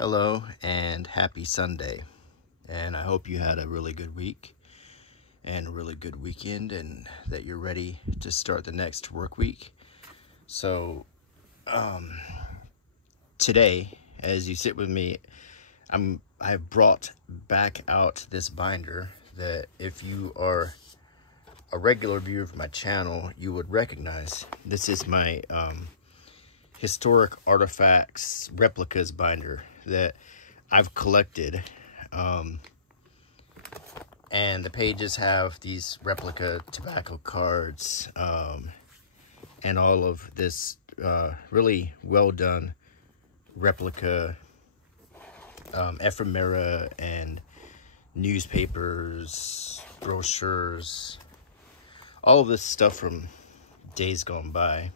Hello and happy Sunday, and I hope you had a really good week and a really good weekend and that you're ready to start the next work week. So today, as you sit with me, I've brought back out this binder that if you are a regular viewer of my channel, you would recognize. This is my historic artifacts replicas binder that I've collected, and the pages have these replica tobacco cards and all of this really well done replica ephemera and newspapers, brochures, all of this stuff from days gone by,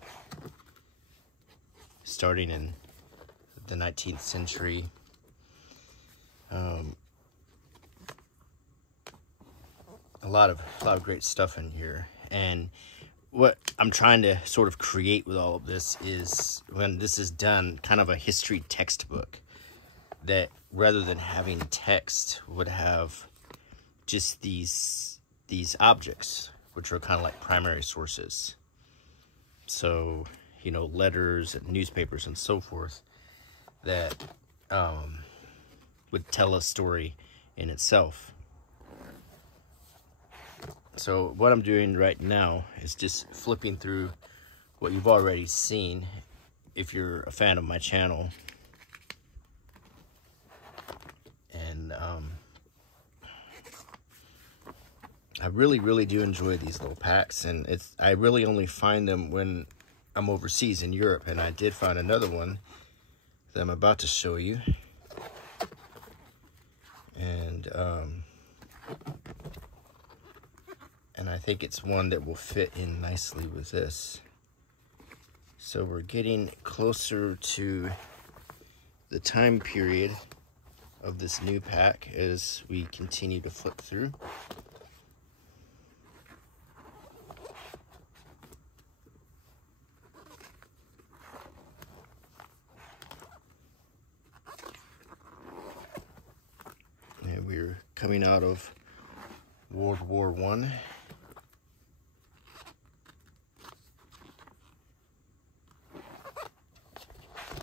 starting in the 19th century. A lot of great stuff in here. And what I'm trying to sort of create with all of this is, when this is done, kind of a history textbook that, rather than having text, would have just these objects, which are kind of like primary sources. So, you know, letters and newspapers and so forth that would tell a story in itself. So what I'm doing right now is just flipping through what you've already seen if you're a fan of my channel. And I really do enjoy these little packs, and I really only find them when I'm overseas in Europe. And I did find another one that I'm about to show you, and I think it's one that will fit in nicely with this. So we're getting closer to the time period of this new pack as we continue to flip through. And we're coming out of World War I.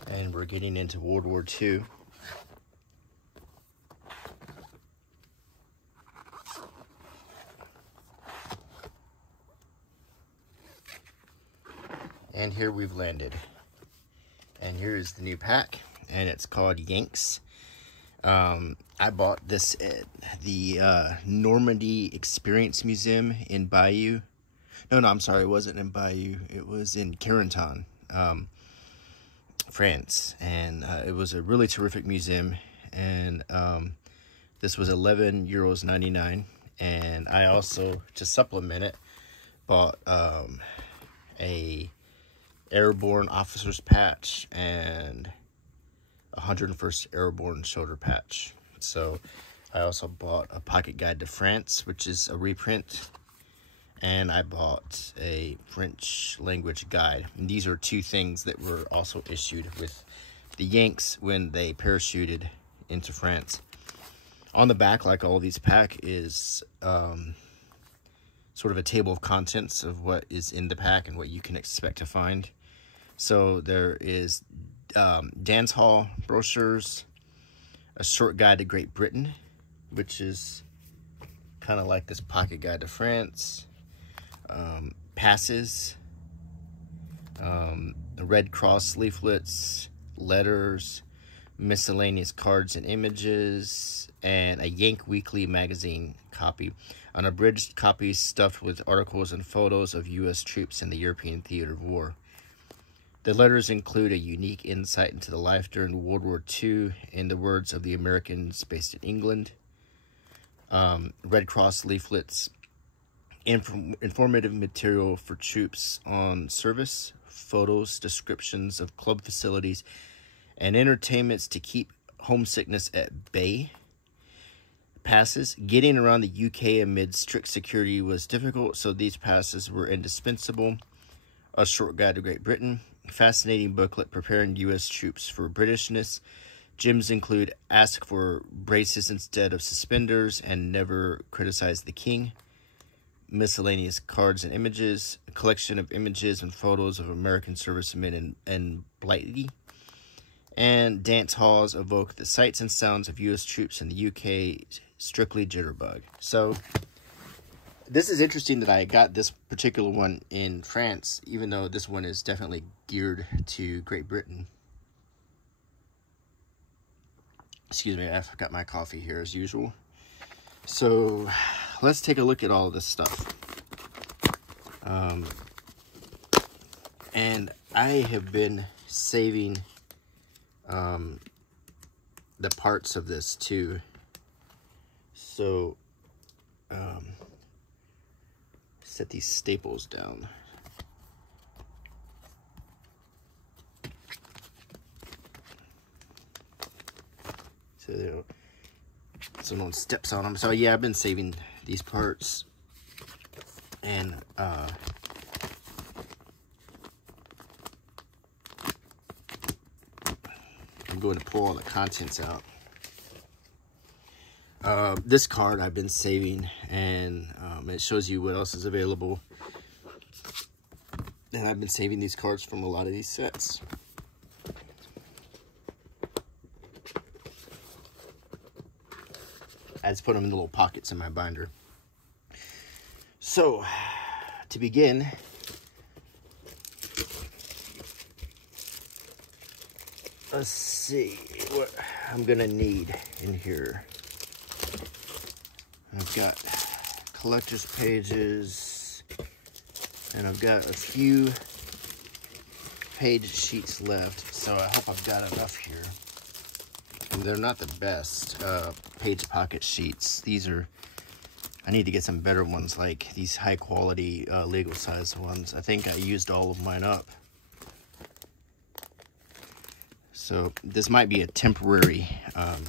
And we're getting into World War II. And here we've landed. And here is the new pack, and it's called Yanks. I bought this at the Normandy Experience Museum in Bayeux. No, I'm sorry, it wasn't in Bayeux. It was in Carentan, France. And it was a really terrific museum. And this was €11.99. And I also, to supplement it, bought a Airborne Officer's Patch and 101st Airborne Shoulder Patch. So I also bought a Pocket Guide to France, which is a reprint, and I bought a French language guide. And these are two things that were also issued with the Yanks when they parachuted into France. On the back, like all these pack, is sort of a table of contents of what is in the pack and what you can expect to find. So there is dance hall brochures, a short guide to Great Britain, which is kind of like this Pocket Guide to France, passes, Red Cross leaflets, letters, miscellaneous cards and images, and a Yank Weekly magazine copy, unabridged copies stuffed with articles and photos of U.S. troops in the European theater of war. The letters include a unique insight into the life during World War II in the words of the Americans based in England. Red Cross leaflets, informative material for troops on service, photos, descriptions of club facilities, and entertainments to keep homesickness at bay. Passes. Getting around the UK amid strict security was difficult, so these passes were indispensable. A short guide to Great Britain. Fascinating booklet preparing U.S. troops for Britishness. Gyms include ask for braces instead of suspenders and never criticize the king. Miscellaneous cards and images, a collection of images and photos of American servicemen and Blighty. And dance halls evoke the sights and sounds of U.S. troops in the U.K. Strictly jitterbug. So this is interesting that I got this particular one in France, even though this one is definitely geared to Great Britain. Excuse me, I forgot my coffee here as usual. So let's take a look at all this stuff. And I have been saving the parts of this too. So set these staples down. So someone steps on them. So yeah, I've been saving these parts, and I'm going to pull all the contents out. This card I've been saving, and it shows you what else is available. And I've been saving these cards from a lot of these sets. I just put them in the little pockets in my binder. So, to begin, let's see what I'm gonna need in here. I've got collector's pages, and I've got a few page sheets left, so I hope I've got enough here. And they're not the best page pocket sheets. These are, I need to get some better ones, like these high quality legal size ones. I think I used all of mine up. So this might be a temporary, and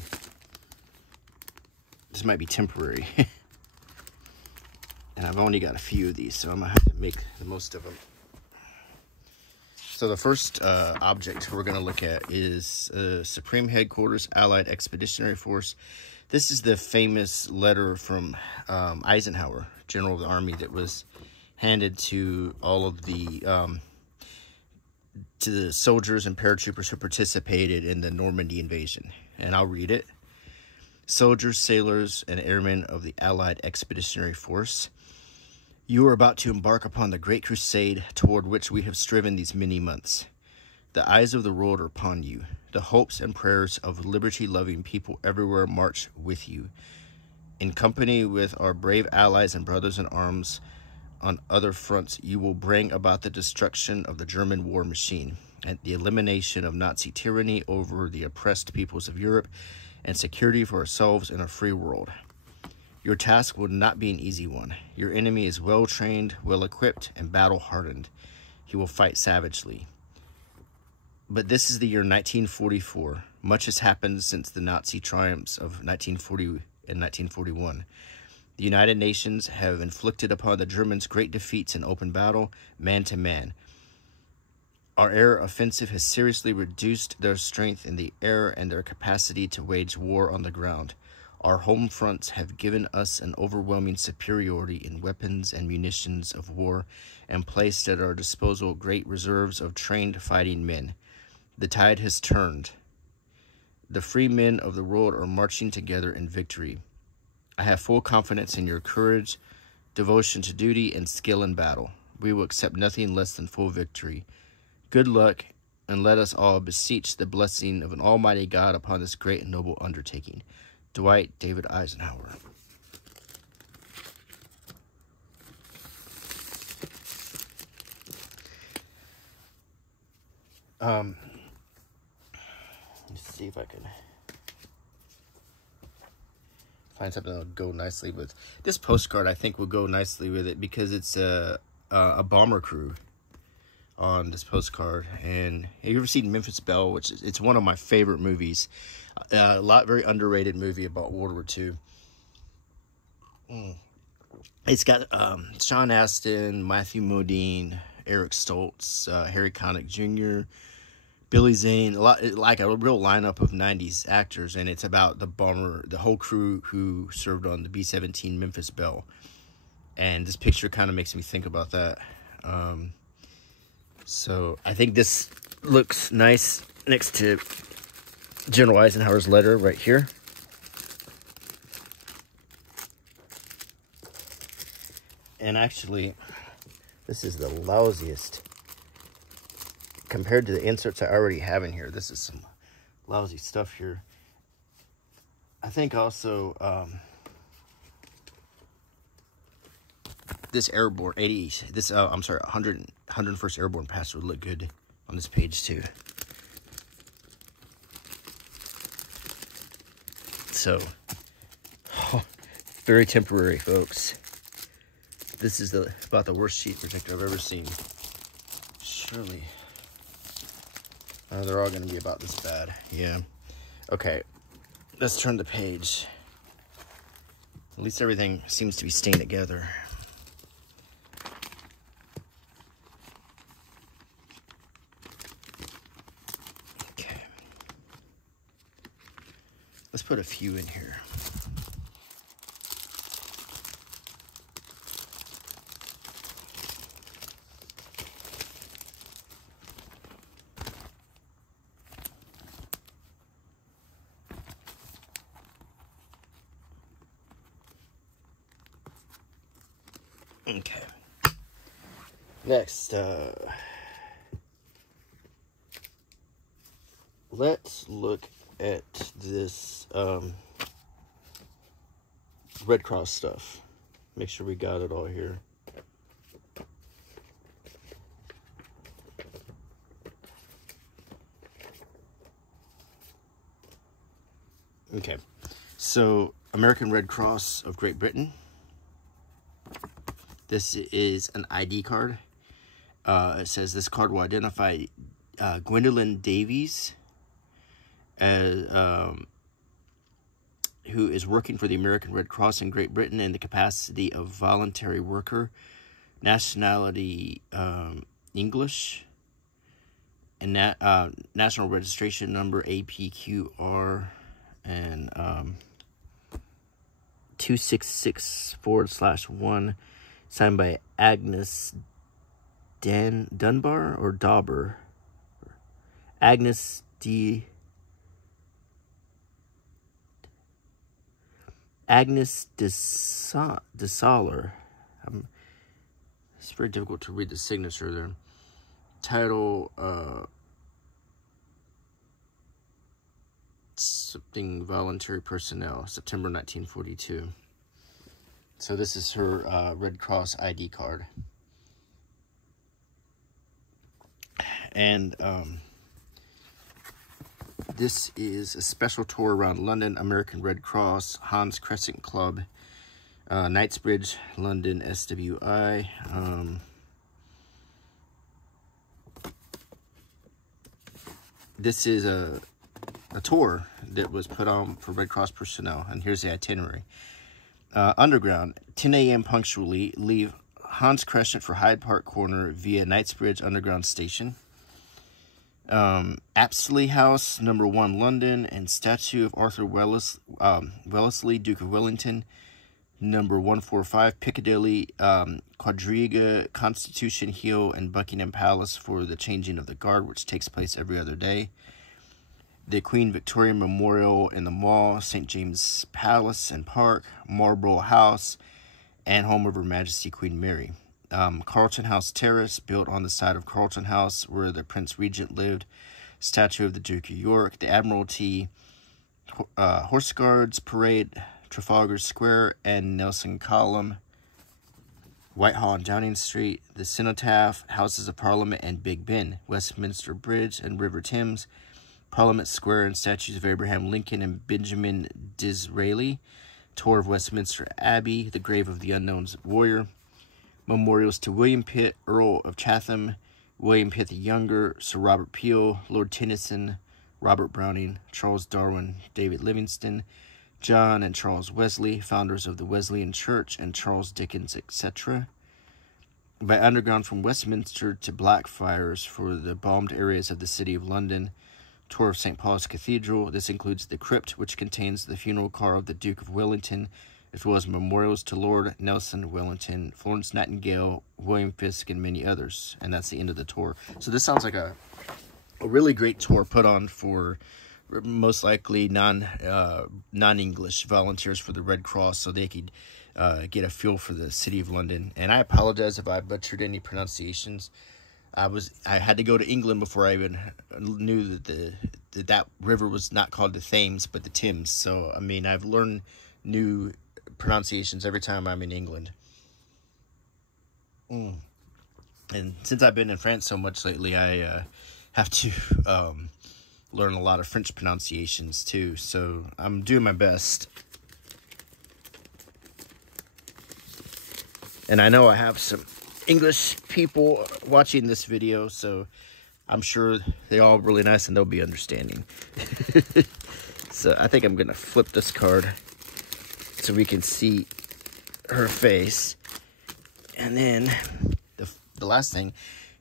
I've only got a few of these, so I'm gonna have to make the most of them. So the first object we're going to look at is Supreme Headquarters, Allied Expeditionary Force. This is the famous letter from Eisenhower, General of the Army, that was handed to all of the soldiers and paratroopers who participated in the Normandy invasion. And I'll read it. Soldiers, sailors, and airmen of the Allied Expeditionary Force, you are about to embark upon the great crusade toward which we have striven these many months. The eyes of the world are upon you. The hopes and prayers of liberty-loving people everywhere march with you. In company with our brave allies and brothers in arms on other fronts, you will bring about the destruction of the German war machine and the elimination of Nazi tyranny over the oppressed peoples of Europe and security for ourselves in a free world. Your task will not be an easy one. Your enemy is well-trained, well-equipped, and battle-hardened. He will fight savagely. But this is the year 1944. Much has happened since the Nazi triumphs of 1940 and 1941. The United Nations have inflicted upon the Germans great defeats in open battle, man to man. Our air offensive has seriously reduced their strength in the air and their capacity to wage war on the ground. Our home fronts have given us an overwhelming superiority in weapons and munitions of war and placed at our disposal great reserves of trained fighting men. The tide has turned. The free men of the world are marching together in victory. I have full confidence in your courage, devotion to duty, and skill in battle. We will accept nothing less than full victory. Good luck, and let us all beseech the blessing of an almighty God upon this great and noble undertaking. Dwight David Eisenhower. Let's see if I can find something that'll go nicely with this postcard. I think will go nicely with it because it's a bomber crew on this postcard. And have you ever seen Memphis Belle? Which is, it's one of my favorite movies. Very underrated movie about World War II. It's got Sean Astin, Matthew Modine, Eric Stoltz, Harry Connick Jr., Billy Zane, a lot like a real lineup of '90s actors, and it's about the whole crew who served on the B-17 Memphis Belle. And this picture kind of makes me think about that. So I think this looks nice next to General Eisenhower's letter right here. And actually, this is the lousiest. Compared to the inserts I already have in here, this is some lousy stuff here. I think also, this airborne 101st Airborne Pastor would look good on this page too. So, very temporary, folks. This is about the worst sheet protector I've ever seen. Surely, they're all going to be about this bad. Yeah. Okay, let's turn the page. At least everything seems to be staying together. Okay. Let's put a few in here. Okay. Next, let's look at this Red Cross stuff. Make sure we got it all here. Okay, so American Red Cross of Great Britain. This is an ID card. It says this card will identify Gwendolyn Davies as, who is working for the American Red Cross in Great Britain in the capacity of voluntary worker, nationality English, and national registration number APQR and 266/1, signed by Agnes Dunbar or Dauber. Agnes DeSaller. It's very difficult to read the signature there. Title, something voluntary personnel, September 1942. So this is her Red Cross ID card. And this is a special tour around London, American Red Cross, Hans Crescent Club, Knightsbridge, London, SWI. This is a tour that was put on for Red Cross personnel, and here's the itinerary. Underground, 10 a.m. punctually, leave Hans Crescent for Hyde Park Corner via Knightsbridge Underground Station. Apsley House, number 1, London, and statue of Arthur Wellesley, Duke of Wellington, number 145, Piccadilly, Quadriga, Constitution Hill, and Buckingham Palace for the changing of the guard, which takes place every other day. The Queen Victoria Memorial in the Mall, St. James Palace and Park, Marlborough House, and home of Her Majesty Queen Mary. Carlton House Terrace, built on the site of Carlton House, where the Prince Regent lived. Statue of the Duke of York. The Admiralty Horse Guards Parade, Trafalgar Square, and Nelson Column. Whitehall and Downing Street. The Cenotaph, Houses of Parliament, and Big Ben. Westminster Bridge and River Thames. Parliament Square and statues of Abraham Lincoln and Benjamin Disraeli. Tour of Westminster Abbey, the grave of the unknown warrior. Memorials to William Pitt, Earl of Chatham, William Pitt the Younger, Sir Robert Peel, Lord Tennyson, Robert Browning, Charles Darwin, David Livingstone, John and Charles Wesley, founders of the Wesleyan Church, and Charles Dickens, etc. by underground from Westminster to Blackfriars for the bombed areas of the City of London. Tour of St. Paul's Cathedral. This includes the crypt, which contains the funeral car of the Duke of Wellington, as well as memorials to Lord Nelson Wellington, Florence Nightingale, William Fisk, and many others. And that's the end of the tour. So this sounds like a really great tour put on for most likely non-English volunteers for the Red Cross, so they could get a feel for the City of London. And I apologize if I butchered any pronunciations. I had to go to England before I even knew that that river was not called the Thames but the Thames. So I mean, I've learned new pronunciations every time I'm in England. And since I've been in France so much lately, I have to learn a lot of French pronunciations too. So I'm doing my best. And I know I have some English people watching this video, so I'm sure they're all really nice and they'll be understanding. So I think I'm gonna flip this card so we can see her face. And then the last thing,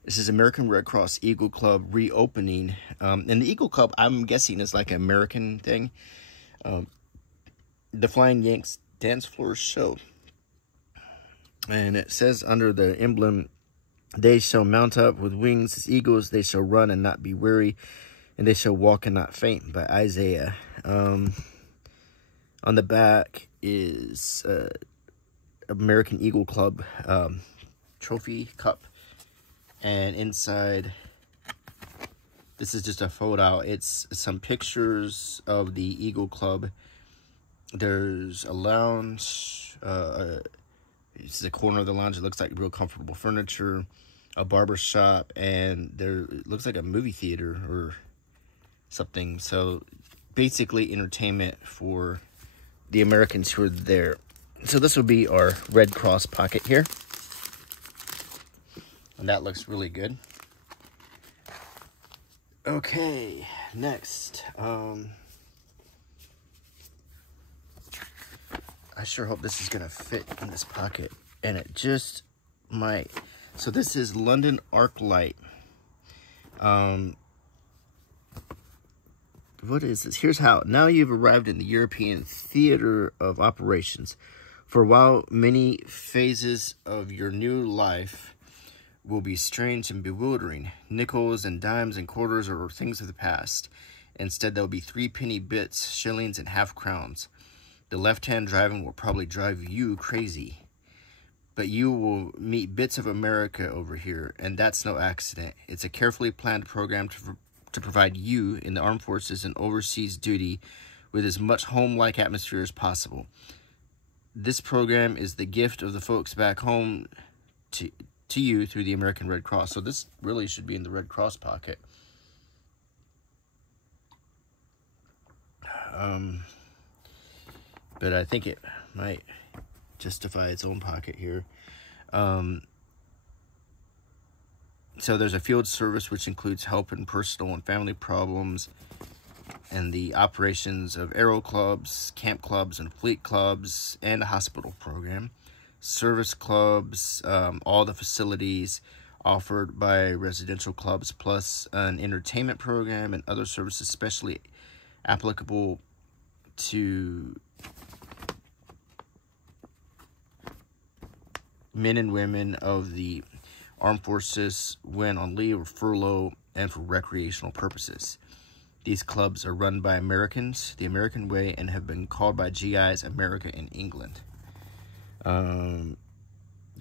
this is American Red Cross Eagle Club reopening. And the Eagle Club, I'm guessing, is like an American thing. The Flying Yanks Dance Floor Show. And it says under the emblem, they shall mount up with wings as eagles, they shall run and not be weary, and they shall walk and not faint, by Isaiah. On the back is American Eagle Club trophy cup. And inside, this is just a photo. It's some pictures of the Eagle Club. There's a lounge. It's the corner of the lounge. It looks like real comfortable furniture. A barber shop. And it looks like a movie theater or something. So basically entertainment for the Americans who are there. So this will be our Red Cross pocket here. And that looks really good. Okay, next. I sure hope this is going to fit in this pocket. And it just might. So this is London ArcLight. What is this? Here's how. Now you've arrived in the European theater of operations. For a while, many phases of your new life will be strange and bewildering. Nickels and dimes and quarters are things of the past. Instead, there'll be 3-penny bits, shillings, and half-crowns. The left-hand driving will probably drive you crazy. But you will meet bits of America over here, and that's no accident. It's a carefully planned program to provide you in the armed forces and overseas duty with as much home-like atmosphere as possible. This program is the gift of the folks back home to you through the American Red Cross. So this really should be in the Red Cross pocket. But I think it might justify its own pocket here. So there's a field service which includes help in personal and family problems, and the operations of aero clubs, camp clubs, and fleet clubs, and a hospital program. Service clubs, all the facilities offered by residential clubs, plus an entertainment program and other services especially applicable to men and women of the armed forces when on leave or furlough and for recreational purposes. These clubs are run by Americans the American way and have been called by GIs America in England.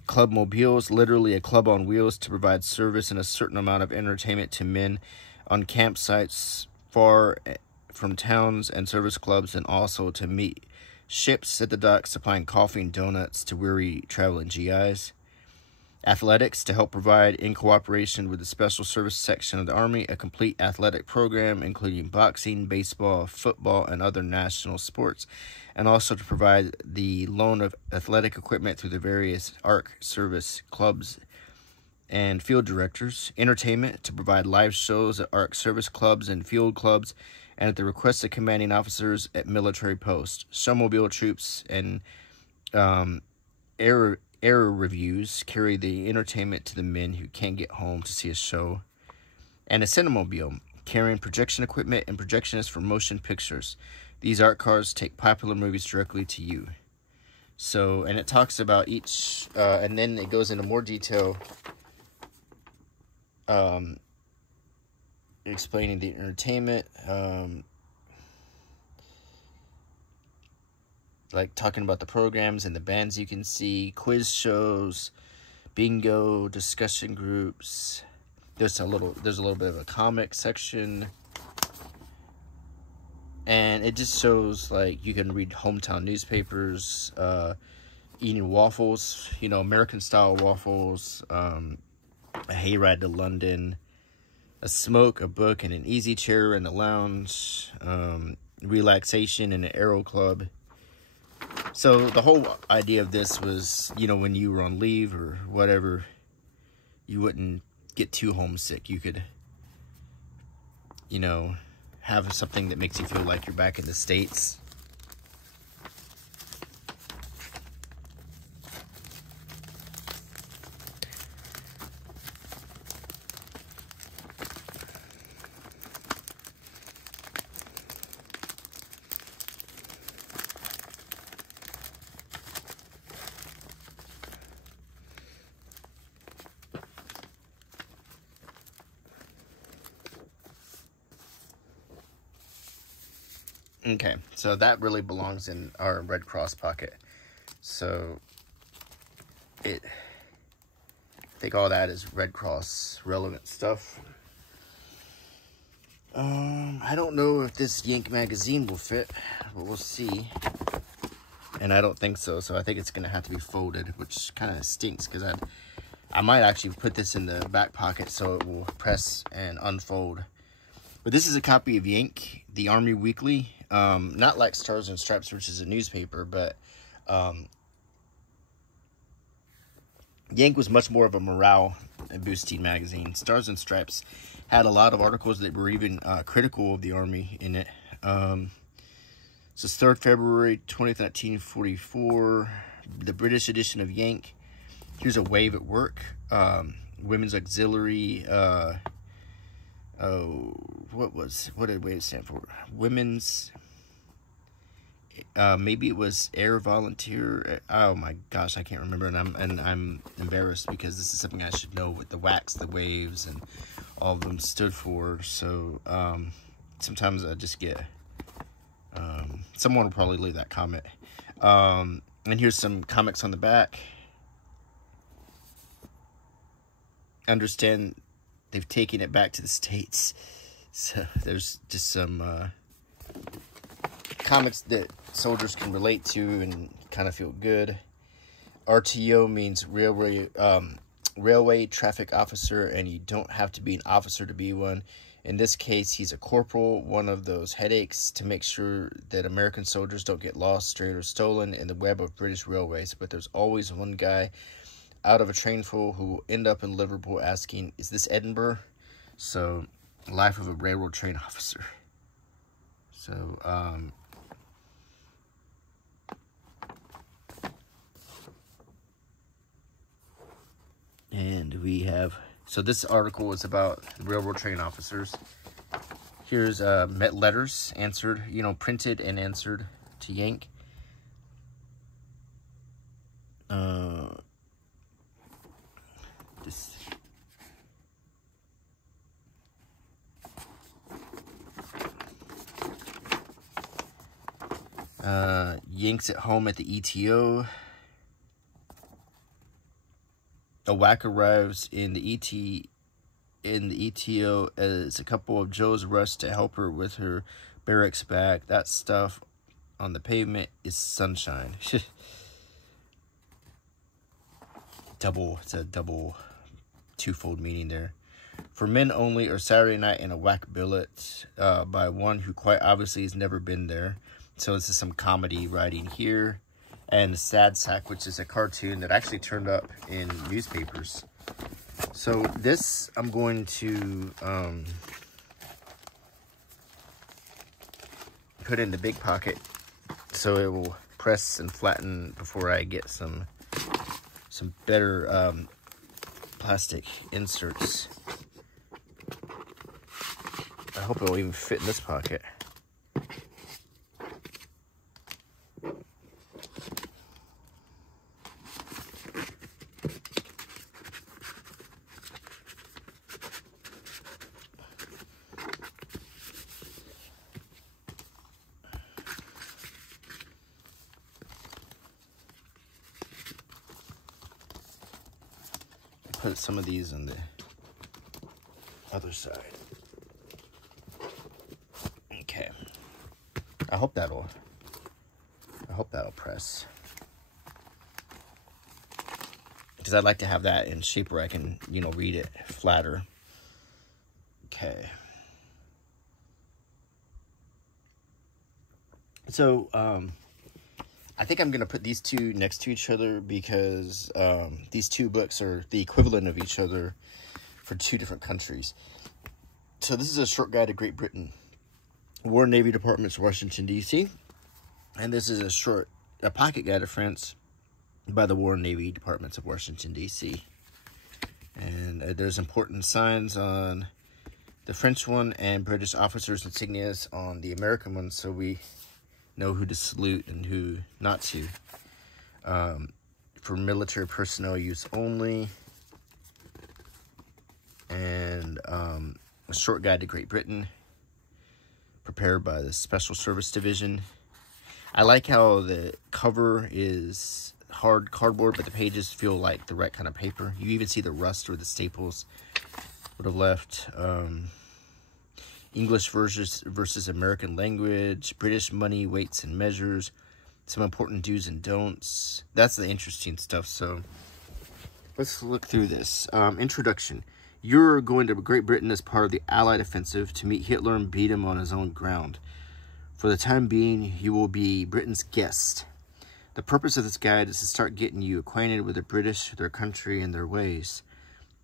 Club mobiles, literally a club on wheels to provide service and a certain amount of entertainment to men on campsites far from towns and service clubs, and also to meet ships at the dock supplying coffee and donuts to weary traveling GIs. Athletics, to help provide, in cooperation with the Special Service Section of the Army, a complete athletic program including boxing, baseball, football, and other national sports, and also to provide the loan of athletic equipment through the various ARC service clubs and field directors. Entertainment, to provide live shows at ARC service clubs and field clubs, and at the request of commanding officers at military posts. Snowmobile troops and Error reviews carry the entertainment to the men who can't get home to see a show. And a Cinemobile, carrying projection equipment and projectionists for motion pictures. These art cars take popular movies directly to you. So, and it talks about each, and then it goes into more detail, explaining the entertainment, like talking about the programs and the bands you can see, quiz shows, bingo, discussion groups. There's a little bit of a comic section, and it just shows like you can read hometown newspapers, eating waffles, you know, American style waffles, a hayride to London, a smoke, a book, and an easy chair in the lounge, relaxation in an aero club. So the whole idea of this was, you know, when you were on leave or whatever, you wouldn't get too homesick. You could, you know, have something that makes you feel like you're back in the States. Okay, so that really belongs in our Red Cross pocket. So I think all that is Red Cross relevant stuff. I don't know if this Yank magazine will fit, but we'll see. And I don't think so, so I think it's gonna have to be folded, which kind of stinks because I might actually put this in the back pocket so it will press and unfold. But this is a copy of Yank, the Army Weekly. Not like Stars and Stripes, which is a newspaper, but Yank was much more of a morale boosting magazine. Stars and Stripes had a lot of articles that were even critical of the Army in it. So it's 3rd February 20th, 1944, the British edition of Yank. Here's a wave at work. Women's Auxiliary. What did wave stand for? Women's. Maybe it was Air Volunteer. Oh my gosh, I can't remember, and I'm embarrassed because this is something I should know, with the wax, the waves, and all of them stood for. So sometimes I just get. Someone will probably leave that comment. And here's some comics on the back. Understand they've taken it back to the States. So there's just some comics that soldiers can relate to and kind of feel good. RTO means railway traffic officer, and you don't have to be an officer to be one. In this case, he's a corporal, one of those headaches to make sure that American soldiers don't get lost, strayed, or stolen in the web of British railways. But there's always one guy out of a train full who will end up in Liverpool asking, is this Edinburgh? So, life of a railroad train officer. So, and we have, so this article is about railroad train officers. Here's letters answered, you know, printed and answered to Yank. Yank's at home at the ETO. A whack arrives in the ETO as a couple of Joes rush to help her with her barracks bag. That stuff on the pavement is sunshine. It's a double, twofold meaning there. For men only, or Saturday night in a whack billet by one who quite obviously has never been there. So this is some comedy writing here. And Sad Sack, which is a cartoon that actually turned up in newspapers. So this I'm going to put in the big pocket so it will press and flatten before I get some some better plastic inserts. I hope it will even fit in this pocket. Put some of these on the other side. Okay. I hope that'll press. Because I'd like to have that in shape where I can, you know, read it flatter. Okay. So, I think I'm going to put these two next to each other because these two books are the equivalent of each other for two different countries. So this is a short guide to Great Britain, War and Navy Departments, Washington, D.C. And this is a pocket guide to France by the War and Navy Departments of Washington, D.C. And there's important signs on the French one and British officers' insignias on the American one, so we know who to salute and who not to. For military personnel use only. And a short guide to Great Britain, prepared by the Special Service Division. I like how the cover is hard cardboard, but the pages feel like the right kind of paper. You even see the rust where the staples would have left. English versus American language, British money, weights and measures, some important do's and don'ts. That's the interesting stuff. So let's look through this. Introduction. You're going to Great Britain as part of the Allied offensive to meet Hitler and beat him on his own ground. For the time being, you will be Britain's guest. The purpose of this guide is to start getting you acquainted with the British, their country, and their ways.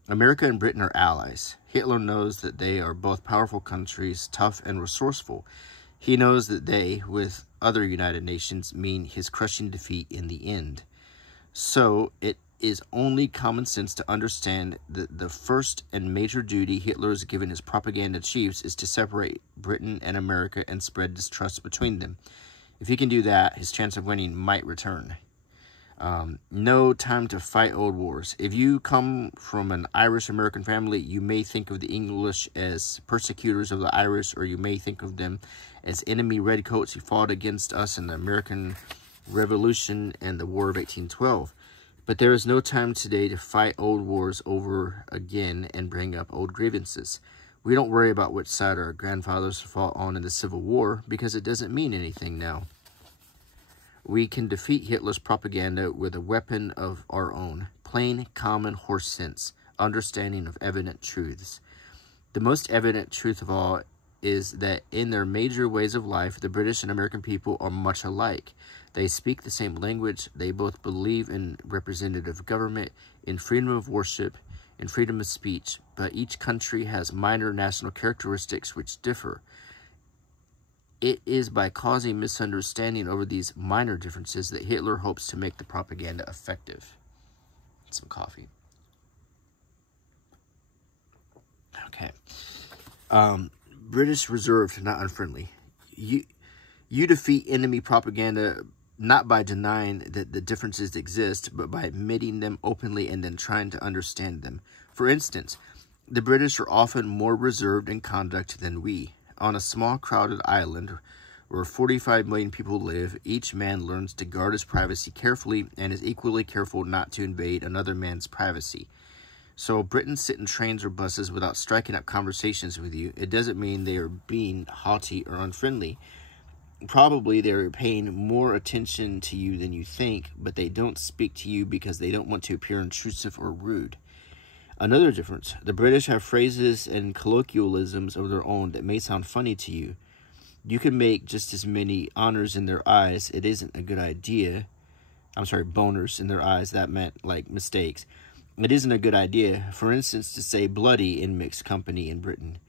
America and Britain are allies. Hitler knows that they are both powerful countries, tough and resourceful. He knows that they, with other United Nations, mean his crushing defeat in the end. So, it is only common sense to understand that the first and major duty Hitler has given his propaganda chiefs is to separate Britain and America and spread distrust between them. If he can do that, his chance of winning might return. No time to fight old wars. If you come from an Irish-American family, you may think of the English as persecutors of the Irish, or you may think of them as enemy redcoats who fought against us in the American Revolution and the War of 1812. But there is no time today to fight old wars over again and bring up old grievances. We don't worry about which side our grandfathers fought on in the Civil War because it doesn't mean anything now. We can defeat Hitler's propaganda with a weapon of our own, plain, common horse sense, understanding of evident truths. The most evident truth of all is that in their major ways of life, the British and American people are much alike. They speak the same language, they both believe in representative government, in freedom of worship, in freedom of speech, but each country has minor national characteristics which differ. It is by causing misunderstanding over these minor differences that Hitler hopes to make the propaganda effective. Some coffee. Okay. British reserved, not unfriendly. You defeat enemy propaganda not by denying that the differences exist, but by admitting them openly and then trying to understand them. For instance, the British are often more reserved in conduct than we. On a small, crowded island where 45 million people live, each man learns to guard his privacy carefully and is equally careful not to invade another man's privacy. So Britons sit in trains or buses without striking up conversations with you. It doesn't mean they are being haughty or unfriendly. Probably they are paying more attention to you than you think, but they don't speak to you because they don't want to appear intrusive or rude. Another difference, the British have phrases and colloquialisms of their own that may sound funny to you. You can make just as many honors in their eyes. It isn't a good idea. Boners in their eyes. That meant like mistakes. It isn't a good idea, for instance, to say bloody in mixed company in Britain.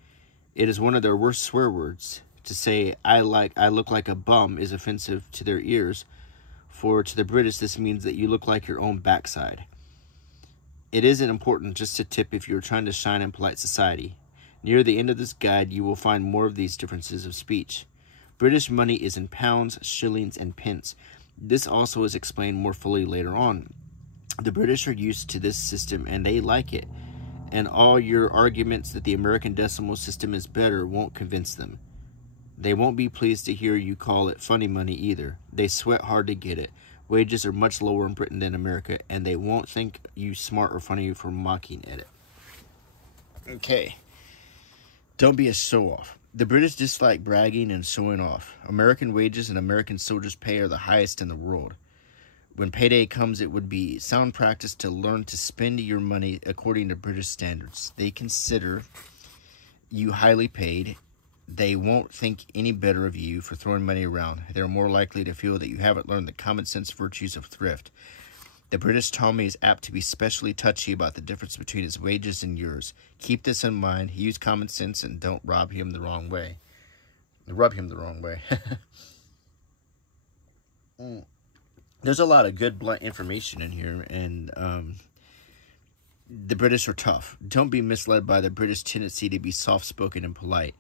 It is one of their worst swear words. To say, I look like a bum is offensive to their ears, for to the British this means that you look like your own backside. It isn't important just to tip if you're trying to shine in polite society. Near the end of this guide, you will find more of these differences of speech. British money is in pounds, shillings, and pence. This also is explained more fully later on. The British are used to this system and they like it, and all your arguments that the American decimal system is better won't convince them. They won't be pleased to hear you call it funny money either. They sweat hard to get it. Wages are much lower in Britain than America, and they won't think you smart or funny for mocking at it. Okay. Don't be a show-off. The British dislike bragging and showing off. American wages and American soldiers' pay are the highest in the world. When payday comes, it would be sound practice to learn to spend your money according to British standards. They consider you highly paid. They won't think any better of you for throwing money around. They're more likely to feel that you haven't learned the common sense virtues of thrift. The British Tommy is apt to be especially touchy about the difference between his wages and yours. Keep this in mind. Use common sense and don't rob him the wrong way. Rub him the wrong way. There's a lot of good, blunt information in here, and the British are tough. Don't be misled by the British tendency to be soft-spoken and polite.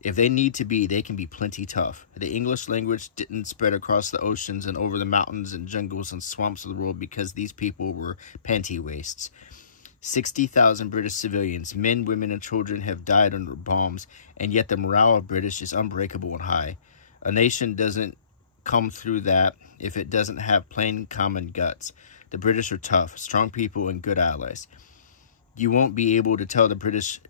If they need to be, they can be plenty tough. The English language didn't spread across the oceans and over the mountains and jungles and swamps of the world because these people were panty wastes. 60,000 British civilians, men, women, and children have died under bombs, and yet the morale of British is unbreakable and high. A nation doesn't come through that if it doesn't have plain common guts. The British are tough, strong people, and good allies. You won't be able to tell the British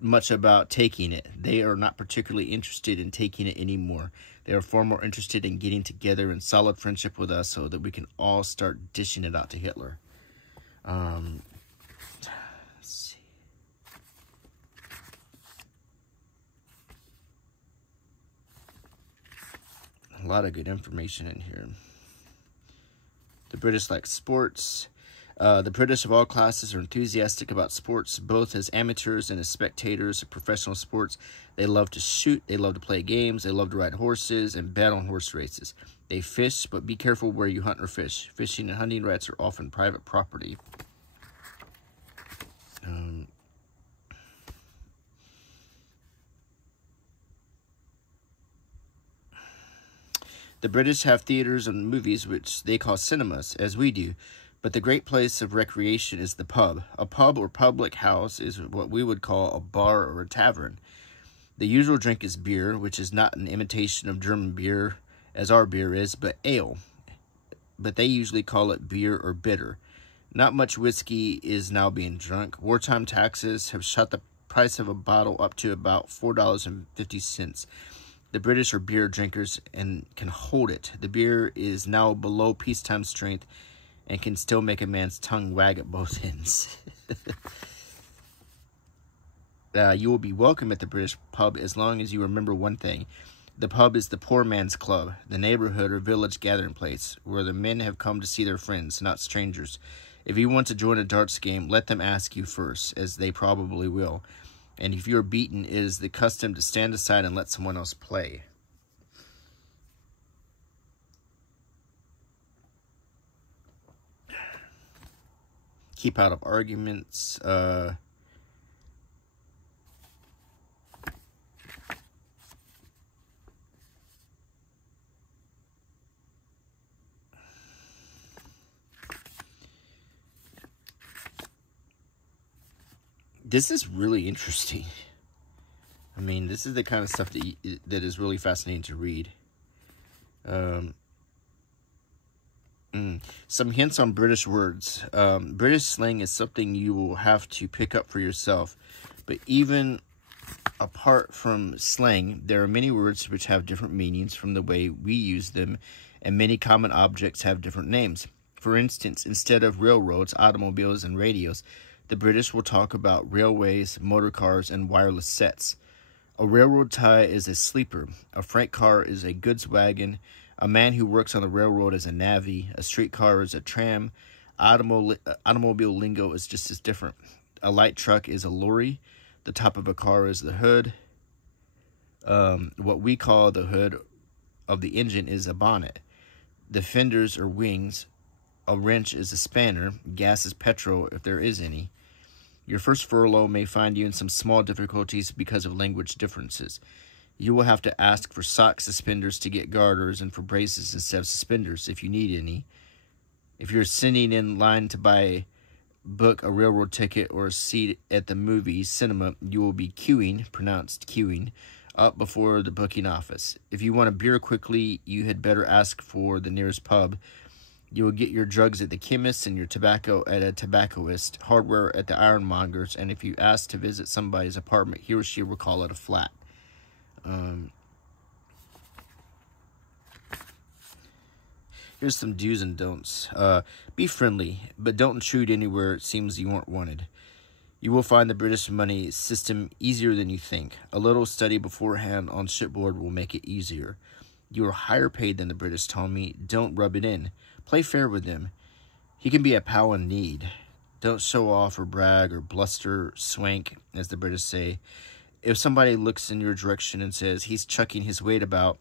much about taking it. They are not particularly interested in taking it anymore. They are far more interested in getting together in solid friendship with us so that we can all start dishing it out to Hitler. Let's see. A lot of good information in here. The British like sports. The British of all classes are enthusiastic about sports, both as amateurs and as spectators of professional sports. They love to shoot, they love to play games, they love to ride horses and bet on horse races. They fish, but be careful where you hunt or fish. Fishing and hunting rights are often private property. The British have theaters and movies, which they call cinemas, as we do. But the great place of recreation is the pub. A pub or public house is what we would call a bar or a tavern. The usual drink is beer, which is not an imitation of German beer, as our beer is, but ale. But they usually call it beer or bitter. Not much whiskey is now being drunk. Wartime taxes have shot the price of a bottle up to about $4.50. The British are beer drinkers and can hold it. The beer is now below peacetime strength and can still make a man's tongue wag at both ends. You will be welcome at the British pub as long as you remember one thing. The pub is the poor man's club, the neighborhood or village gathering place, where the men have come to see their friends, not strangers. If you want to join a darts game, let them ask you first, as they probably will. And if you're beaten, it is the custom to stand aside and let someone else play. Keep out of arguments. This is really interesting. I mean, this is the kind of stuff that is really fascinating to read. Some hints on British words. British slang is something you will have to pick up for yourself. But even apart from slang, there are many words which have different meanings from the way we use them, and many common objects have different names. For instance, instead of railroads, automobiles, and radios, the British will talk about railways, motor cars, and wireless sets. A railroad tie is a sleeper. A freight car is a goods wagon. A man who works on the railroad is a navvy. A streetcar is a tram. Automobile lingo is just as different. A light truck is a lorry. The top of a car is the hood. What we call the hood of the engine is a bonnet. The fenders are wings. A wrench is a spanner. Gas is petrol, if there is any. Your first furlough may find you in some small difficulties because of language differences. You will have to ask for sock suspenders to get garters and for braces instead of suspenders if you need any. If you're sitting in line to book a railroad ticket or a seat at the movie cinema, you will be queuing, pronounced queuing, up before the booking office. If you want a beer quickly, you had better ask for the nearest pub. You will get your drugs at the chemist and your tobacco at a tobacconist, hardware at the ironmonger's, and if you ask to visit somebody's apartment, he or she will call it a flat. Here's some do's and don'ts. Be friendly, but don't intrude anywhere it seems you aren't wanted. You will find the British money system easier than you think. A little study beforehand on shipboard will make it easier. You are higher paid than the British, Tommy. Don't rub it in. Play fair with him. He can be a pal in need. Don't show off or brag or bluster, swank, as the British say. If somebody looks in your direction and says he's chucking his weight about,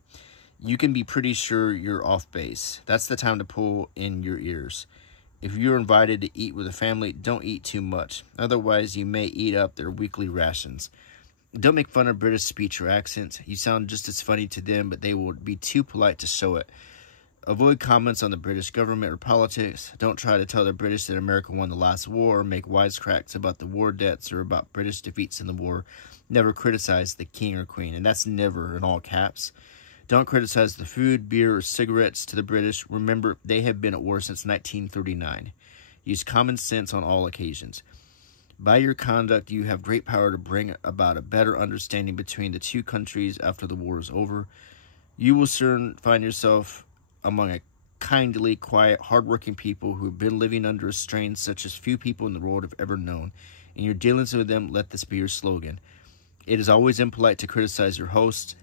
you can be pretty sure you're off base. That's the time to pull in your ears. If you're invited to eat with a family, don't eat too much. Otherwise, you may eat up their weekly rations. Don't make fun of British speech or accents. You sound just as funny to them, but they will be too polite to show it. Avoid comments on the British government or politics. Don't try to tell the British that America won the last war, or make wisecracks about the war debts or about British defeats in the war. Never criticize the king or queen, and that's never in all caps. Don't criticize the food, beer, or cigarettes to the British. Remember, they have been at war since 1939. Use common sense on all occasions. By your conduct, you have great power to bring about a better understanding between the two countries after the war is over. You will soon find yourself among a kindly, quiet, hardworking people who have been living under a strain such as few people in the world have ever known. In your dealings with them, let this be your slogan. It is always impolite to criticize your host.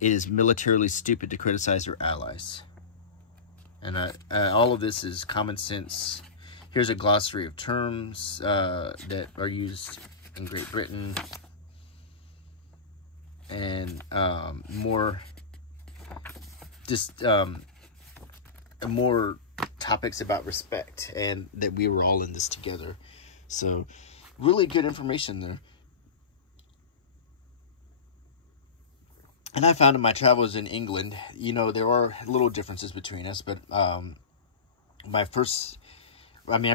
It is militarily stupid to criticize your allies. And all of this is common sense. Here's a glossary of terms that are used in Great Britain. And more topics about respect, and that we were all in this together. So really good information there. And I found in my travels in England, you know, there are little differences between us, but I've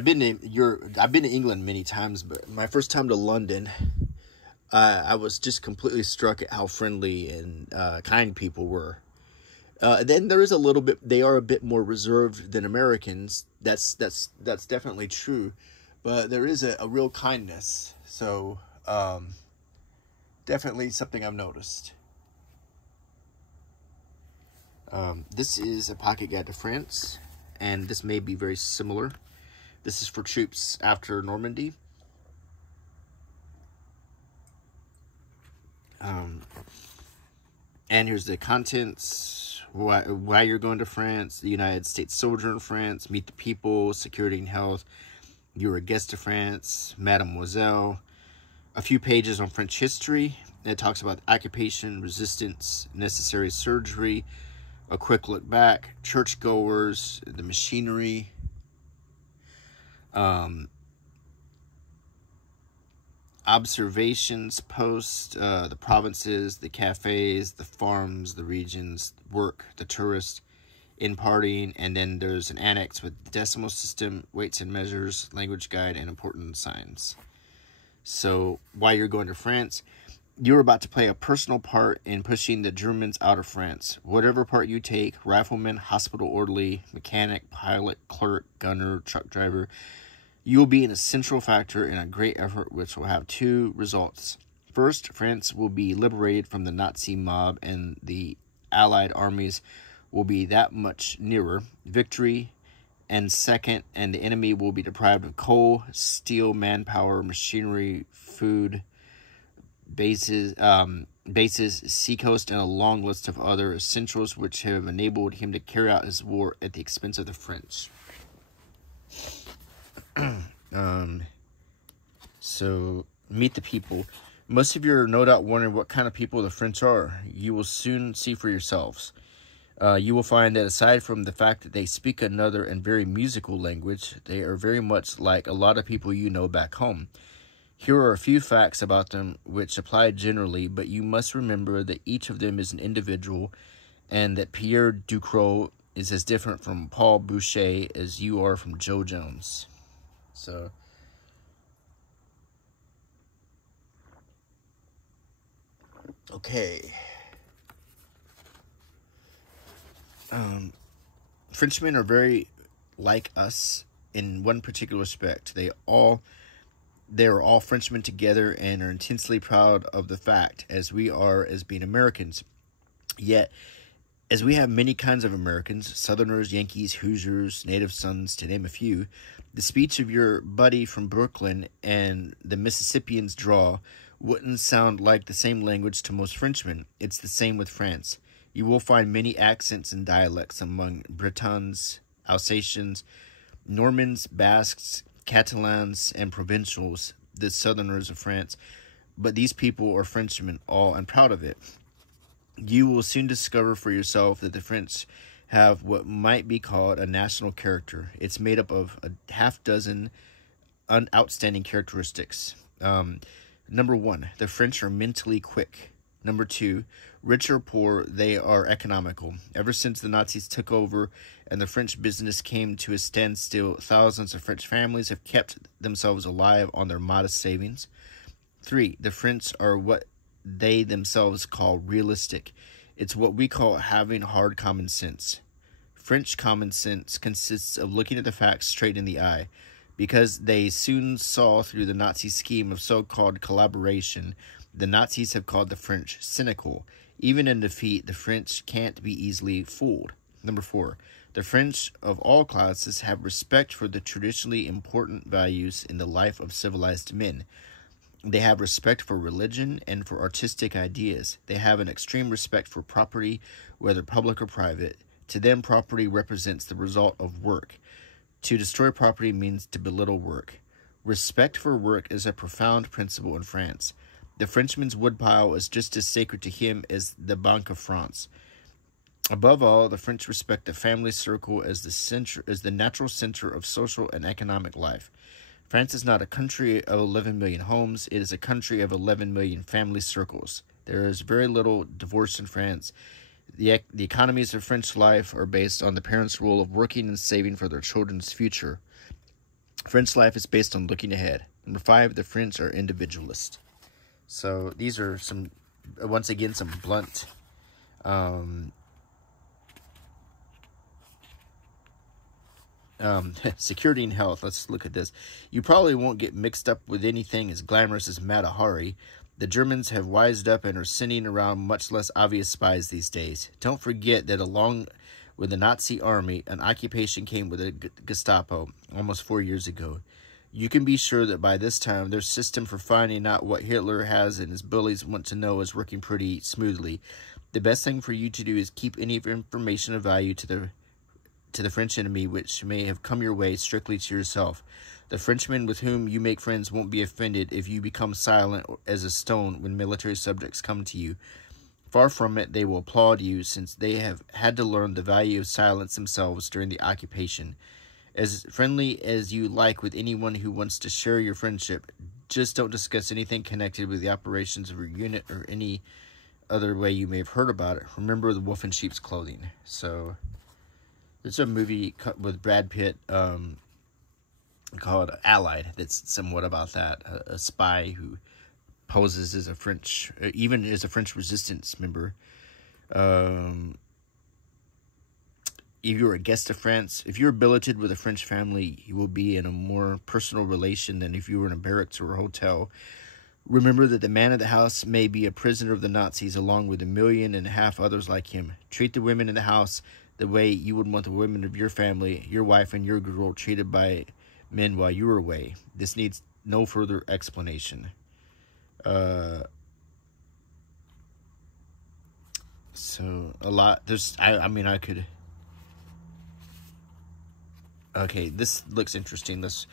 been to England many times, but my first time to London, I was just completely struck at how friendly and kind people were. Then there is a little bit, they are a bit more reserved than Americans. That's definitely true, but there is a real kindness. So definitely something I've noticed. This is a pocket guide to France, and this may be very similar. This is for troops after Normandy. And here's the contents, why you're going to France, the United States soldier in France, meet the people, security and health, you're a guest to France, mademoiselle, a few pages on French history. It talks about occupation, resistance, necessary surgery, a quick look back, churchgoers, the machinery, observations, posts, the provinces, the cafes, the farms, the regions, work, the tourist, in partying, and then there's an annex with the decimal system, weights and measures, language guide, and important signs. So, why you're going to France? You're about to play a personal part in pushing the Germans out of France. Whatever part you take, rifleman, hospital orderly, mechanic, pilot, clerk, gunner, truck driver, you will be an essential factor in a great effort which will have two results. First, France will be liberated from the Nazi mob and the Allied armies will be that much nearer victory. And second, and the enemy will be deprived of coal, steel, manpower, machinery, food, bases, seacoast, and a long list of other essentials which have enabled him to carry out his war at the expense of the French. So, meet the people. Most of you are no doubt wondering what kind of people the French are. You will soon see for yourselves. You will find that aside from the fact that they speak another and very musical language, they are very much like a lot of people you know back home. Here are a few facts about them which apply generally, but you must remember that each of them is an individual and that Pierre Ducrot is as different from Paul Boucher as you are from Joe Jones. So, okay. Frenchmen are very like us in one particular respect. They are all Frenchmen together and are intensely proud of the fact, as we are as being Americans. Yet, as we have many kinds of Americans, Southerners, Yankees, Hoosiers, Native Sons, to name a few, the speech of your buddy from Brooklyn and the Mississippian's drawl wouldn't sound like the same language to most Frenchmen. It's the same with France. You will find many accents and dialects among Bretons, Alsatians, Normans, Basques, Catalans, and Provincials, the Southerners of France, but these people are Frenchmen all and proud of it. You will soon discover for yourself that the French have what might be called a national character. It's made up of a half dozen outstanding characteristics. Number one, the French are mentally quick. Number two, rich or poor, they are economical. Ever since the Nazis took over and the French business came to a standstill, thousands of French families have kept themselves alive on their modest savings. 3, the French are what they themselves call realistic. It's what we call having hard common sense. French common sense consists of looking at the facts straight in the eye. Because they soon saw through the Nazi scheme of so-called collaboration, the Nazis have called the French cynical. Even in defeat, the French can't be easily fooled. Number 4, the French of all classes have respect for the traditionally important values in the life of civilized men. They have respect for religion and for artistic ideas. They have an extreme respect for property, whether public or private. To them, property represents the result of work. To destroy property means to belittle work. Respect for work is a profound principle in France. The Frenchman's woodpile is just as sacred to him as the Banque of France. Above all, the French respect the family circle as the natural center of social and economic life. France is not a country of 11 million homes. It is a country of 11 million family circles. There is very little divorce in France. The economies of French life are based on the parents' rule of working and saving for their children's future. French life is based on looking ahead. Number 5, the French are individualist. So these are some, once again, some blunt security and health. Let's look at this. You probably won't get mixed up with anything as glamorous as Matahari. The Germans have wised up and are sending around much less obvious spies these days. Don't forget that along with the Nazi army, an occupation came with the Gestapo almost 4 years ago. You can be sure that by this time, their system for finding out what Hitler has and his bullies want to know is working pretty smoothly. The best thing for you to do is keep any information of value to the French enemy which may have come your way strictly to yourself. The Frenchmen with whom you make friends won't be offended if you become silent as a stone when military subjects come to you. Far from it, they will applaud you, since they have had to learn the value of silence themselves during the occupation. As friendly as you like with anyone who wants to share your friendship, just don't discuss anything connected with the operations of your unit or any other way you may have heard about it. Remember the wolf in sheep's clothing. So, there's a movie with Brad Pitt, called Allied, that's somewhat about that. A spy who poses as a French, even as a French resistance member. If you're a guest of France, if you're billeted with a French family, you will be in a more personal relation than if you were in a barracks or a hotel. Remember that the man of the house may be a prisoner of the Nazis along with 1.5 million others like him. Treat the women in the house the way you would want the women of your family, your wife and your girl treated by men while you were away. This needs no further explanation. So a lot, there's, I mean, I could, okay, this looks interesting. This,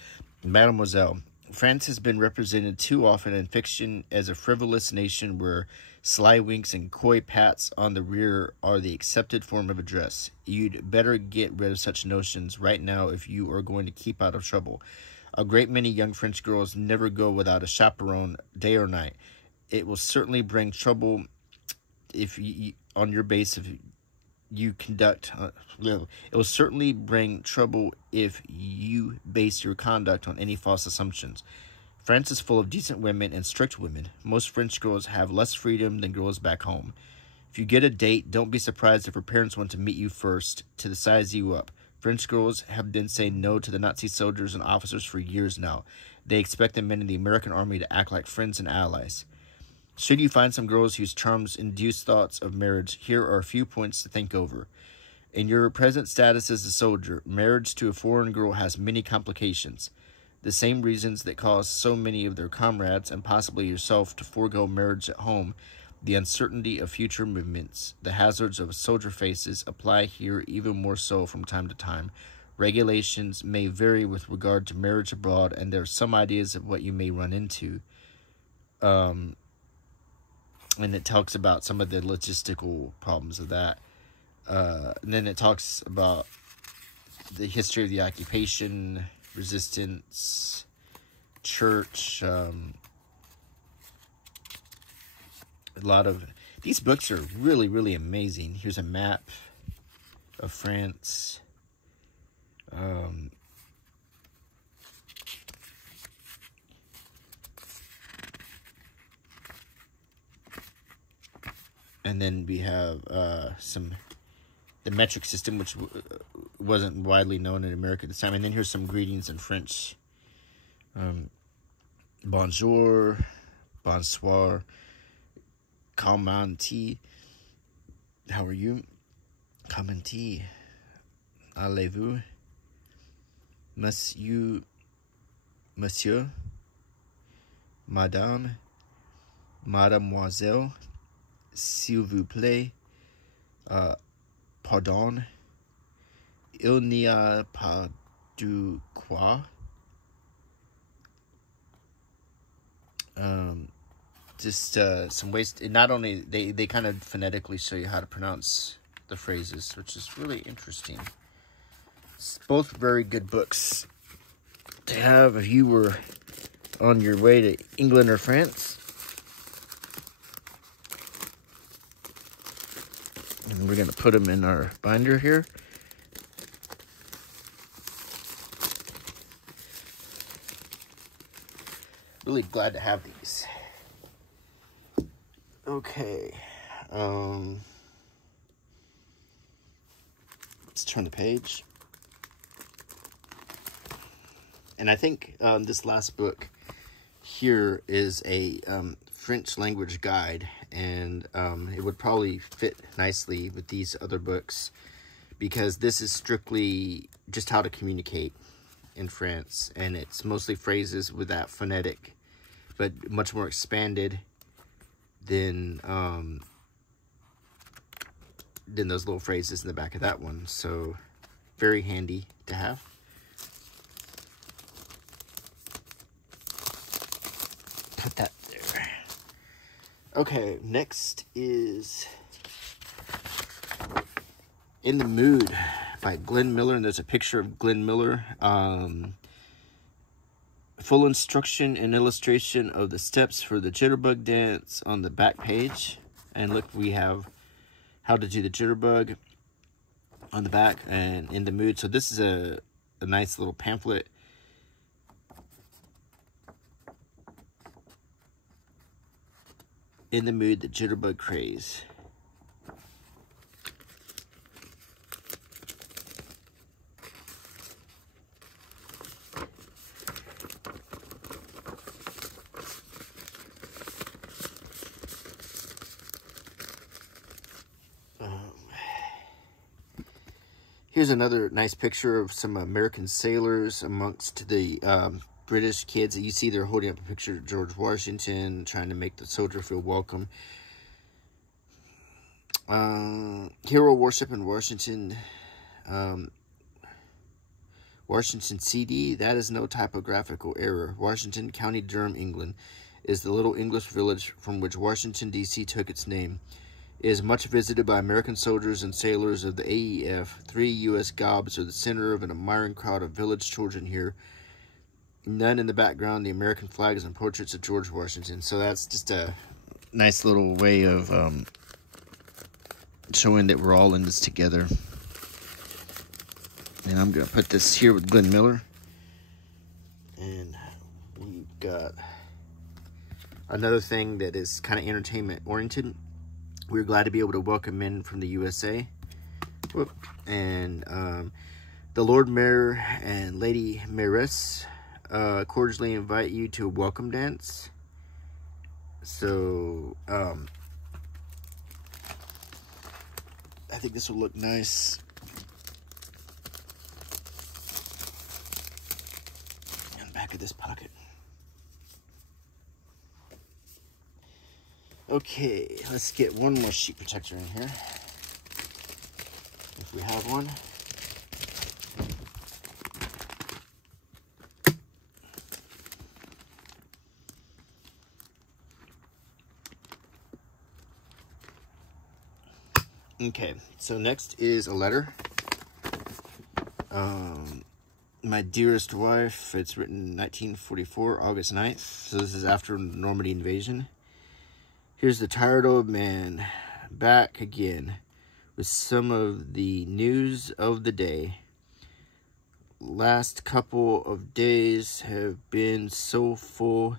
Mademoiselle, France has been represented too often in fiction as a frivolous nation where sly winks and coy pats on the rear are the accepted form of address. You'd better get rid of such notions right now if you are going to keep out of trouble. A great many young French girls never go without a chaperone, day or night. It will certainly bring trouble if you, on your base if you conduct. It will certainly bring trouble if you base your conduct on any false assumptions. France is full of decent women and strict women. Most French girls have less freedom than girls back home. If you get a date, don't be surprised if her parents want to meet you first to size you up. French girls have been saying no to the Nazi soldiers and officers for years now. They expect the men in the American army to act like friends and allies. Should you find some girls whose charms induce thoughts of marriage, here are a few points to think over. In your present status as a soldier, marriage to a foreign girl has many complications. The same reasons that cause so many of their comrades, and possibly yourself, to forego marriage at home, the uncertainty of future movements, the hazards of soldier faces, apply here even more so from time to time. Regulations may vary with regard to marriage abroad, and there are some ideas of what you may run into. And it talks about some of the logistical problems of that. And then it talks about the history of the occupation, resistance, church. A lot of these books are really, really amazing. Here's a map of France. And then we have the metric system, which wasn't widely known in America at the time. And then here's some greetings in French. Bonjour, bonsoir, comment, how are you? Comment, allez-vous? Monsieur, madame, mademoiselle, s'il vous plaît, pardon, il n'y a pas de quoi. Just some ways to, not only they kind of phonetically show you how to pronounce the phrases, which is really interesting. It's both very good books to have if you were on your way to England or France. And we're going to put them in our binder here. Really glad to have these. Okay. Let's turn the page. And I think this last book here is a French language guide, and it would probably fit nicely with these other books because this is strictly just how to communicate in France, and it's mostly phrases with that phonetic, but much more expanded than those little phrases in the back of that one. So very handy to have. Put that there. Okay, next is In the Mood by Glenn Miller, and there's a picture of Glenn Miller. Full instruction and illustration of the steps for the jitterbug dance on the back page. And look, we have how to do the jitterbug on the back and In the Mood. So this is a nice little pamphlet. In the Mood, the jitterbug craze. Here's another nice picture of some American sailors amongst the British kids. You see they're holding up a picture of George Washington, trying to make the soldier feel welcome. Hero worship in Washington. Washington CD, that is no typographical error. Washington, County Durham, England, is the little English village from which Washington, D.C. took its name. It is much visited by American soldiers and sailors of the AEF. 3 U.S. gobs are the center of an admiring crowd of village children here. None in the background, the American flags and portraits of George Washington. So that's just a nice little way of showing that we're all in this together. And I'm going to put this here with Glenn Miller. And we've got another thing that is kind of entertainment oriented. We're glad to be able to welcome men from the USA. Whoop. And the Lord Mayor and Lady Mayoress cordially invite you to a welcome dance. So, I think this will look nice. On the back of this pocket. Okay, let's get one more sheet protector in here, if we have one. Okay, so next is a letter. My dearest wife, it's written 1944, August 9th. So this is after Normandy invasion. Here's the tired old man back again with some of the news of the day. Last couple of days have been so full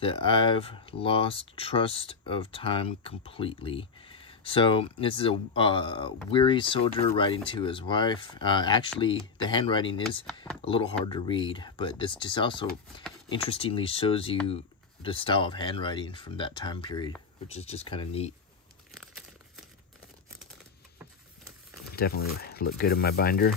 that I've lost trust of time completely. So this is a weary soldier writing to his wife. Actually, the handwriting is a little hard to read, but this just also interestingly shows you the style of handwriting from that time period, which is just kind of neat. Definitely look good in my binder.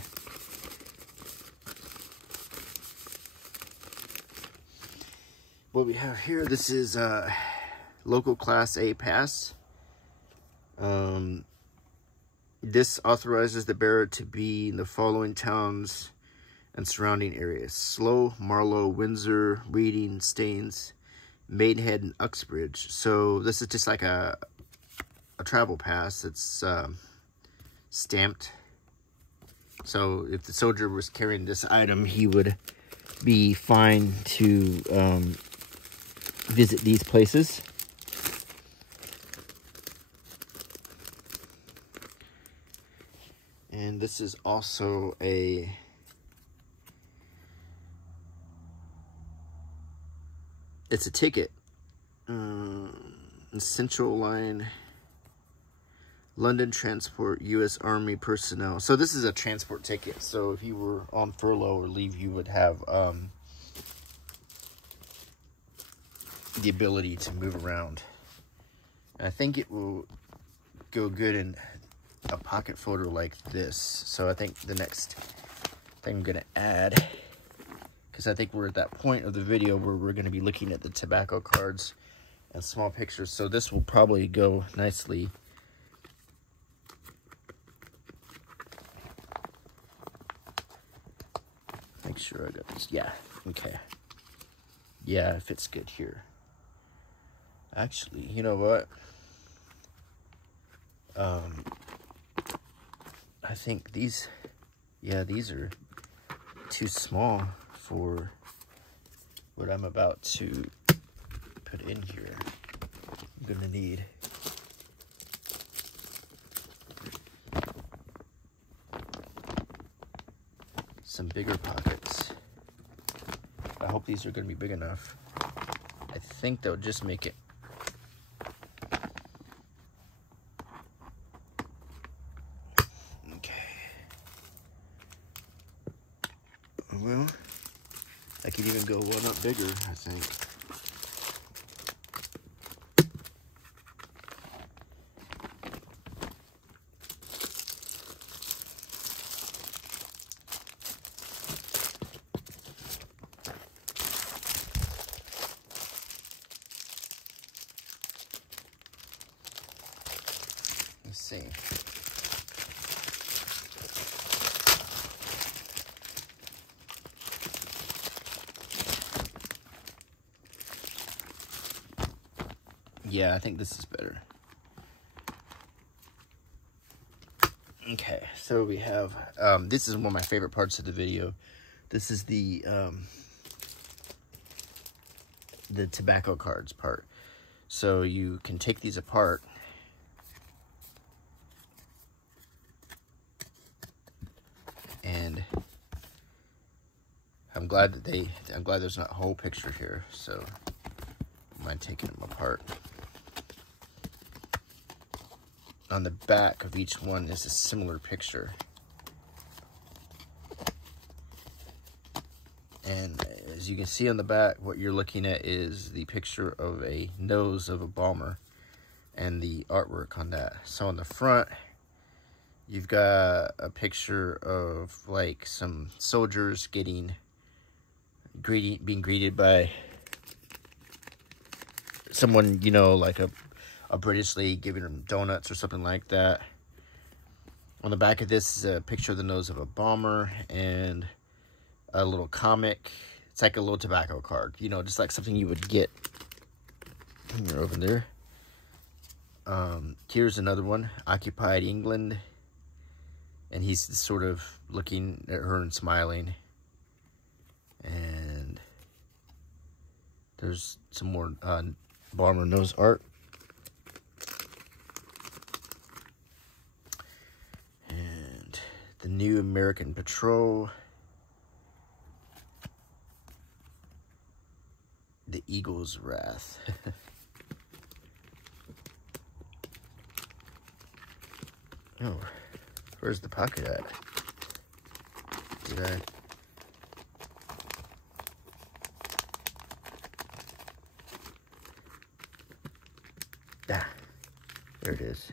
What we have here, this is local Class A pass. This authorizes the bearer to be in the following towns and surrounding areas: Slough, Marlow, Windsor, Reading, Staines, Maidenhead, and Uxbridge. So this is just like a travel pass. It's stamped. So if the soldier was carrying this item, he would be fine to visit these places. And this is also it's a ticket. Central Line, London Transport, U.S. Army personnel. So this is a transport ticket. So if you were on furlough or leave, you would have the ability to move around. And I think it will go good in a pocket folder like this. So I think the next thing I'm gonna add, because I think we're at that point of the video where we're gonna be looking at the tobacco cards and small pictures, so this will probably go nicely. Make sure I got this. Yeah, okay. Yeah, it fits good here. Actually, you know what? I think these, yeah, these are too small for what I'm about to put in here. I'm gonna need some bigger pockets. I hope these are gonna be big enough. I think they'll just make it. Well, I could even go one up bigger, I think. Let's see. Yeah, I think this is better. Okay, so we have, this is one of my favorite parts of the video. This is the tobacco cards part. So you can take these apart. And I'm glad there's not a whole picture here, so I don't mind taking them apart. On the back of each one is a similar picture. And as you can see on the back, what you're looking at is the picture of a nose of a bomber and the artwork on that. So on the front, you've got a picture of like some soldiers being greeted by someone, you know, like a British lady giving them donuts or something like that. On the back of this is a picture of the nose of a bomber and a little comic. It's like a little tobacco card, you know, just like something you would get when you're over there. Here's another one, Occupied England. And he's sort of looking at her and smiling. And there's some more bomber nose art. And the New American Patrol. The Eagle's Wrath. Oh, where's the pocket at? Did I? Ah, there it is.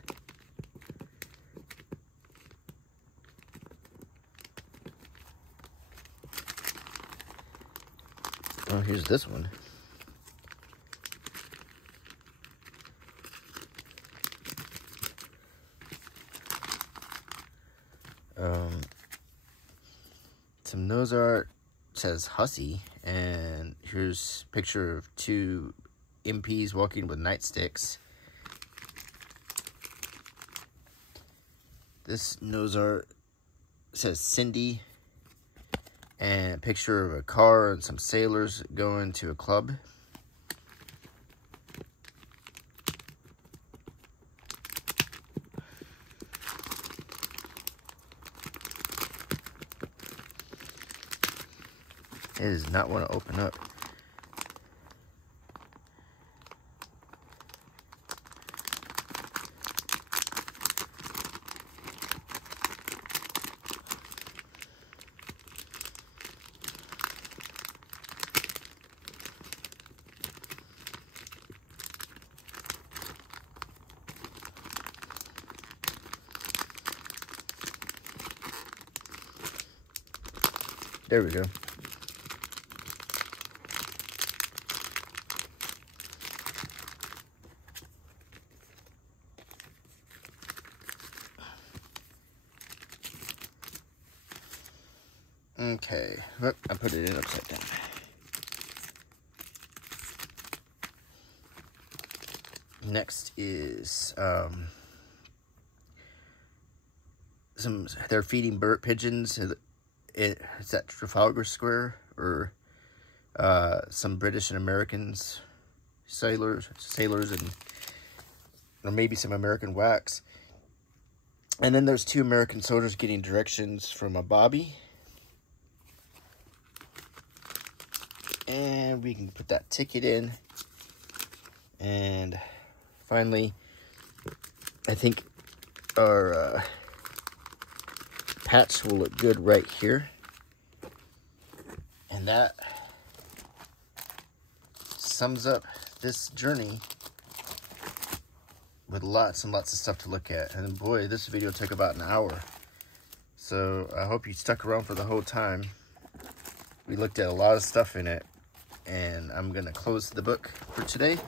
Oh, here's this one. Some nose art. Says Hussy, and here's a picture of two MPs walking with nightsticks. This nose art says Cindy, and a picture of a car and some sailors going to a club. It does not want to open up. There we go. Okay, I put it in upside down. Next is they're feeding bird pigeons. It's at Trafalgar Square, or some British and Americans, sailors, and or maybe some American wax. And then there's two American soldiers getting directions from a bobby. And we can put that ticket in. And finally, I think our patch will look good right here. And that sums up this journey with lots and lots of stuff to look at. And boy, this video took about an hour. So I hope you stuck around for the whole time. We looked at a lot of stuff in it. And I'm going to close the book for today.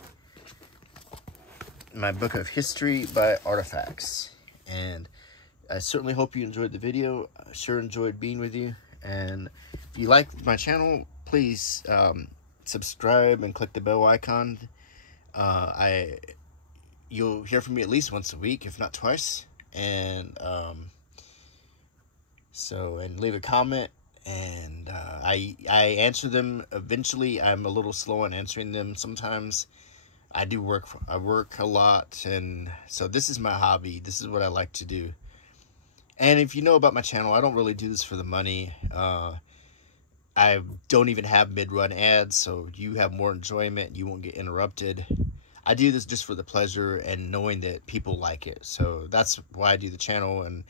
My book of history by artifacts. And I certainly hope you enjoyed the video. I sure enjoyed being with you. And if you like my channel, please subscribe and click the bell icon. I you'll hear from me at least once a week, if not twice. And and leave a comment, and I answer them eventually. I'm a little slow on answering them sometimes. I work a lot, and so this is my hobby. This is what I like to do. And if you know about my channel, I don't really do this for the money. I don't even have mid-run ads, so you have more enjoyment. You won't get interrupted. I do this just for the pleasure and knowing that people like it. So that's why I do the channel, and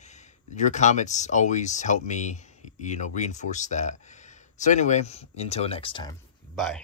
your comments always help me, reinforce that. So anyway, until next time, bye.